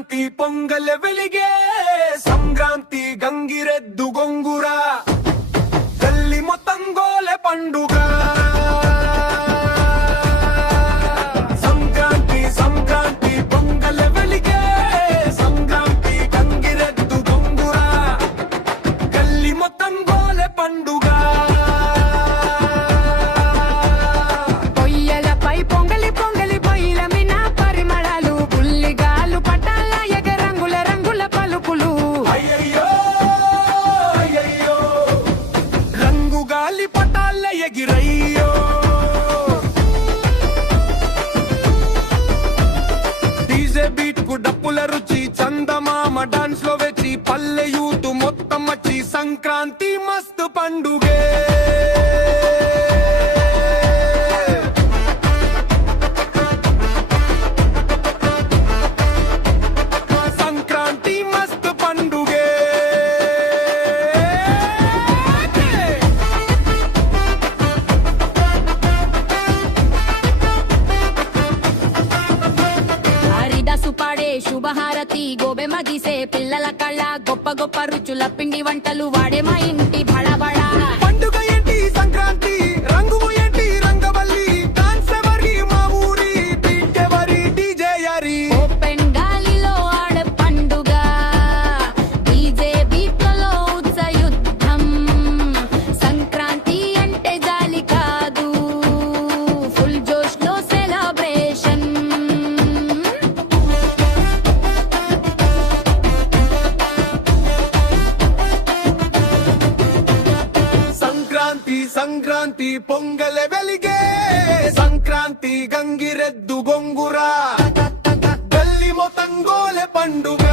సంక్రాంతి పొంగల వెలిగే సంక్రాంతి గంగిరెద్దు గొంగుర గల్లి మొత్తం గోలె పండుగ సంక్రాంతి సంక్రాంతి పొంగల వెలిగే సంక్రాంతి గంగిరెద్దు గొంగుర గల్లి మొత్తం గోలె పండుగ డప్పుల రుచి చందమామ డాన్స్ లో వెచ్చి పల్లె యూత్ మొత్తం వచ్చి సంక్రాంతి మస్తు పండుగే సంక్రాంతి మస్తు పండుగే పాడే శుభహారతి గోబె మగిసే పిల్లల కళ్ళ గొప్ప గొప్ప రుచుల పిండి వంటలు వాడే మా ఇంటి బడబడా పండుగ ఏంటి సంక్రాంతి రంగు ఏంటి రంగవల్లి డాన్స్ ఎవరి మా ఊరి బీట్ ఎవరి డీజే యారి ఓపెన్ గాలిలో ఆడే పండుగ డీజే బీట్లలో ఉత్సయుద్ధం సంక్రాంతి అంటే జాలి కాదు ఫుల్ జోష్ లో సెలబ్రేషన్ సంక్రాంతి పొంగల వెలిగే సంక్రాంతి గంగిరెద్దు గొంగుర గల్లి మొత్తం గోలె పండుగ